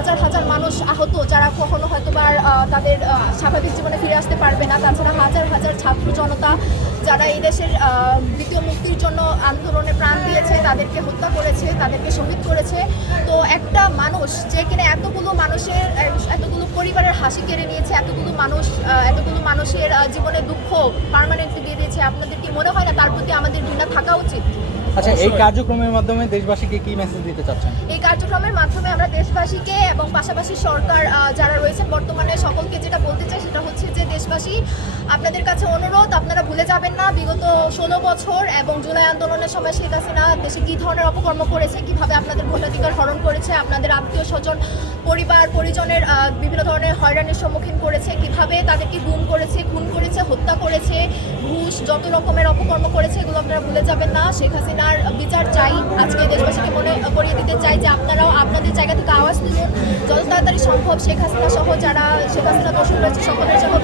হাজার হাজার মানুষ আহত, যারা কখনো হয়তো বা তাদের স্বাভাবিক জীবনে ফিরে আসতে পারবে না। তাছাড়া হাজার হাজার ছাত্র জনতা যারা এই দেশের দ্বিতীয় মুক্তির জন্য আন্দোলনে প্রাণ দিয়েছে, তাদেরকে হত্যা করেছে, তাদেরকে শহীদ করেছে। তো একটা মানুষ যে কিনা এতগুলো পরিবারের হাসি কেড়ে নিয়েছে, এতগুলো মানুষের জীবনে দুঃখ পার্মানেন্টলি দিয়ে দিয়েছে, আপনাদের কি মনে হয় না তার প্রতি আমাদের ঘৃণা থাকা উচিত? আচ্ছা, এই কার্যক্রমের মাধ্যমে দেশবাসীকে কি মেসেজ দিতে চাচ্ছেন? এই কার্যক্রমের মাধ্যমে আমরা দেশবাসীকে এবং পাশাপাশি সরকার যারা রয়েছেন বর্তমানে সকলকে যেটা বলতে চাই সেটা হচ্ছে যে দেশবাসী, আপনাদের কাছে অনুরোধ, আপনারা ভুলে যাবেন না বিগত 16 বছর এবং জুলাই আন্দোলনের সময় শেখ হাসিনা দেশে কী ধরনের অপকর্ম করেছে, কিভাবে আপনাদের ভোটাধিকার হরণ করেছে, আপনাদের আত্মীয় স্বজন পরিবার পরিজনের বিভিন্ন ধরনের হয়রানির সম্মুখীন করেছে, কিভাবে তাদেরকে গুম করেছে, খুন করেছে, হত্যা করেছে, ঘুষ, যত রকমের অপকর্ম করেছে, এগুলো আপনারা ভুলে যাবেন না। শেখ হাসিনার বিচার চাই। আজকে দেশবাসীকে মনে করিয়ে দিতে চাই যে আপনারাও আপনাদের জায়গা থেকে আওয়াজ তুলুন, যত তাড়াতাড়ি সম্ভব শেখ হাসিনা সহ যারা শেখ হাসিনা দোষী রয়েছে সকলের জন্য